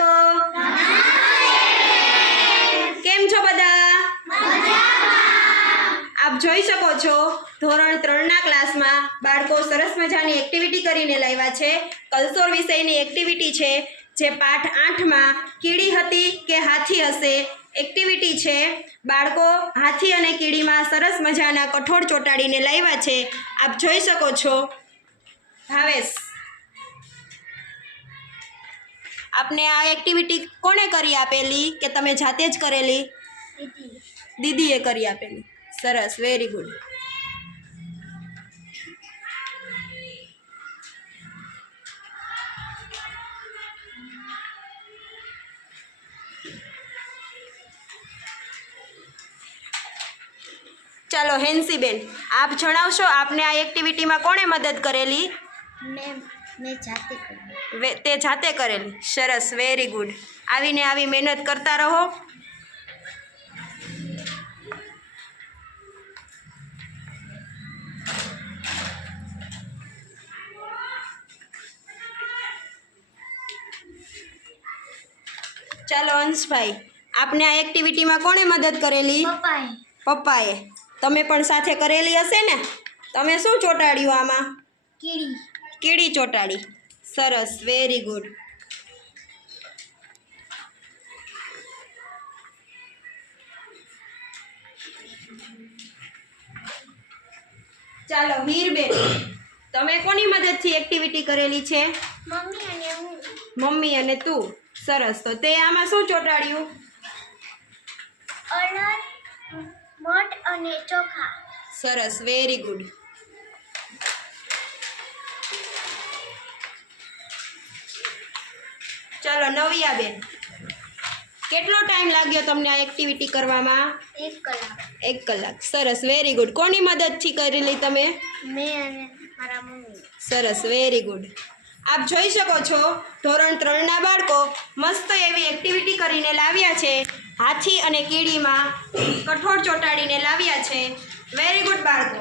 બાળકો કેમ છો બધા? આપ જોઈ શકો છો, ધોરણ ત્રણના ક્લાસમાં બાળકો સરસ મજાની એક્ટિવિટી કરીને લાવ્યા છે. કલસોર વિષયની એક્ટિવિટી છે, જે પાઠ આઠમાં કીડી હતી કે હાથી હશે? એક્ટિવિટી છે. બાળકો હાથી અને કીડીમાં સરસ મજાના કઠોળ ચોંટાડીને લાવ્યા છે. આપ જોઈ શકો છો. ભાવેશ. આપને આ એક્ટિવિટી કોણે કરી આપેલી? કે તમે જાતે જ કરેલી? દીદીએ કરી આપેલી. સરસ વેરી ગુડ ચાલો, હેન્સીબેન, આપ જણાવશો આપને આ એક્ટિવિટીમાં કોણે મદદ કરેલી? મેં મેં જાતે કર્યું તે જાતે કરેલી. સરસ વેરી ગુડ આવીને આવી મહેનત કરતા રહો. ચાલો અંશભાઈ આપને આ એક્ટિવિટીમાં કોણે મદદ કરેલી? પપ્પાએ. પપ્પાએ. તમે પણ સાથે કરેલી હશે ને? તમે શું ચોંટાડ્યું આમાં? કીડી. કીડી ચોંટાડી. સરસ વેરી ગુડ ચાલો હીરબેન તમે કોની મદદથી એક્ટિવિટી કરેલી છે? મમ્મી અને હું. મમ્મી અને તું. સરસ તો તે આમાં શું ચોંટાડ્યું? અડદ મઠ અને ચોખા. સરસ વેરી ગુડ ચાલો નવિયાબેન કેટલો ટાઈમ લાગ્યો તમને આ એક્ટિવિટી કરવામાં? એક કલાક. એક કલાક. સરસ વેરી ગુડ કોની મદદથી કરેલી તમે? મેં અને મારા મમ્મી. સરસ વેરી ગુડ આપ જોઈ શકો છો ધોરણ ત્રણના બાળકો મસ્ત એવી એક્ટિવિટી કરીને લાવ્યા છે. હાથી અને કીડીમાં કઠોળ ચોંટાડીને લાવ્યા છે. વેરી ગુડ બાળકો.